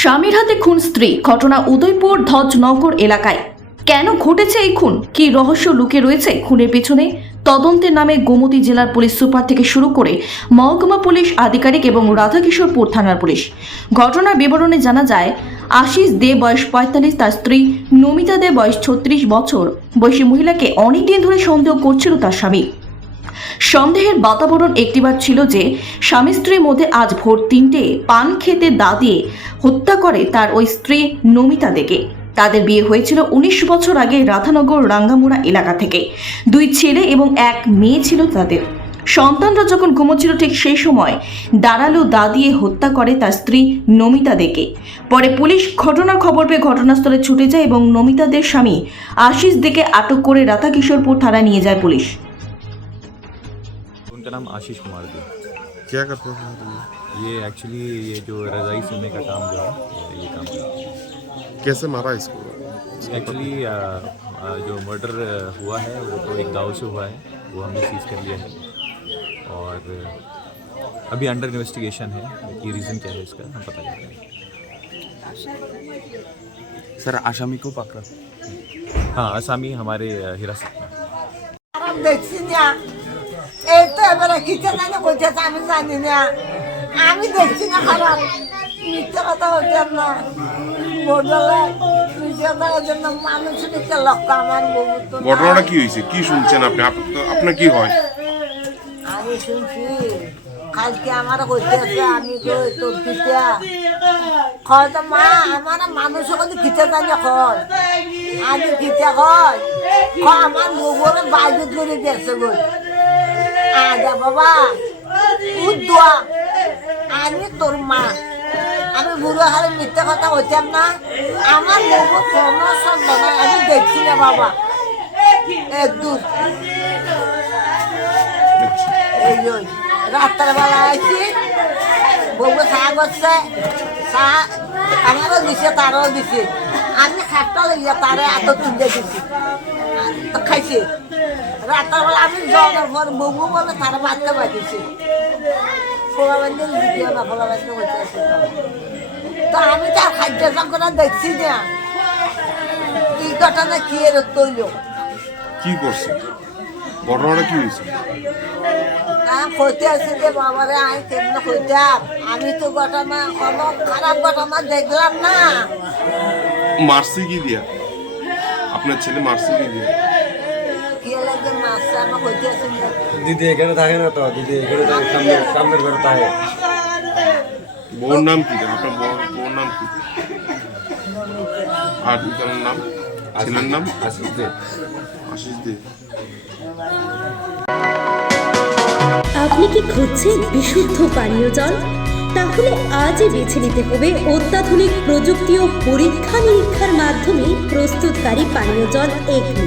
স্বামীর হাতে খুন স্ত্রী, ঘটনা উদয়পুর ধ্বজনগর এলাকায়। কেন ঘটেছে এই খুন? কি রহস্য লুকে রয়েছে খুনের পেছনে? তদন্তের নামে গোমতী জেলার পুলিশ সুপার থেকে শুরু করে মহকুমা পুলিশ আধিকারিক এবং রাধাকিশোরপুর থানার পুলিশ। ঘটনার বিবরণে জানা যায়, আশিস দে বয়স পঁয়তাল্লিশ, তার স্ত্রী নমিতা দে বয়স ছত্রিশ বছর। বয়সী মহিলাকে অনেক দিন ধরে সন্দেহ করছিল তার স্বামী। সন্দেহের বাতাবরণ একটিবার ছিল যে, স্বামী স্ত্রীর মধ্যে আজ ভোর তিনটে পান খেতে দা দিয়ে হত্যা করে তার ওই স্ত্রী নমিতা দেকে। তাদের বিয়ে হয়েছিল উনিশ বছর আগে রাধানগর রাঙ্গামুড়া এলাকা থেকে। দুই ছেলে এবং এক মেয়ে ছিল তাদের। সন্তানরা যখন ঘুমোচ্ছিল ঠিক সেই সময় দাঁড়াল দা দিয়ে হত্যা করে তার স্ত্রী নমিতা দেকে। পরে পুলিশ ঘটনার খবর পেয়ে ঘটনাস্থলে ছুটে যায় এবং নমিতাদের স্বামী আশিস দেকে আটক করে রাধাকিশোরপুর থানায় নিয়ে যায় পুলিশ। उनका नाम आशीष कुमार जी। क्या करते हैं ये एक्चुअली ये जो रजाई सुनने का काम जो है ये काम करते कैसे मारा इसको? एक्चुअली जो मर्डर हुआ है वो तो एक गाँव से हुआ है वो हमने सीज कर लिया है। और अभी अंडर इन्वेस्टिगेशन है ये रीज़न क्या है इसका हम पता करते हैं। सर आसामी को पकड़ा। हाँ आसामी हमारे हिरासत में। এই তো এবারে কিচেন না কইতেছে আমি জানি না। আমি দেখছি না খারাপ। মিথ্যা কথা হচ্ছে না বদলে তো। ঘটনাটা কি হয়েছে? কি শুনছেন আপনি? আপ- আপনার কি হয়? আমি শুনছি কালকে আমার কইতেছে আমি কই তোর পিতা হয়তো মা আমার মানুষ কিন্তু খিচে জানি কয়। আমি খিচে ক আমার গোবরে বাইরে করে গেছে গো। আজা বাবা, উদ্দোয়া। আমি তোর মা। আমি বুড়ো হারে মিথ্যে কথা হইতাম না। আমার গোবর কোনো সন্দেহ আমি দেখছি না বাবা। এক দূর এই ওই রাত্রের বেলা আইছি। বউ চা করছে। চা আমারও দিছে, তারও দিছে। আমি খাটটা লাগিয়ে তারে এত তুলে দিছি। খাইছে। রাত্রের বেলা আমি জলের পর বউ বলে তার বাচ্চা ফোলা দিতে না ফোলা তো। আমি তার খাদ্য সংকট দেখছি না। কি ঘটনা কি এর তৈল কি করছে? ঘটনাটা কি হয়েছে? হ্যাঁ আছি যে বাবারে আমি কেমন আমি তো ঘটনা কোনো খারাপ ঘটনা দেখলাম না। মারছে কি দিয়া? আপনার ছেলে মারছে কি দিয়া? দিদি এখানে থাকে না তো? দিদি এখানে থাকে সামনে সামনের ঘরে থাকে। বউর নাম কি? আপনার বউর বউর নাম কি? আর দুজনের নাম? ছেলের নাম? আসিস দে। আশিস দে। আপনি কি খুঁজছেন বিশুদ্ধ পানীয় জল? তাহলে আজই বেছে নিতে হবে অত্যাধুনিক প্রযুক্তি ও পরীক্ষা নিরীক্ষার মাধ্যমে প্রস্তুতকারী পানীয় জল এগনি।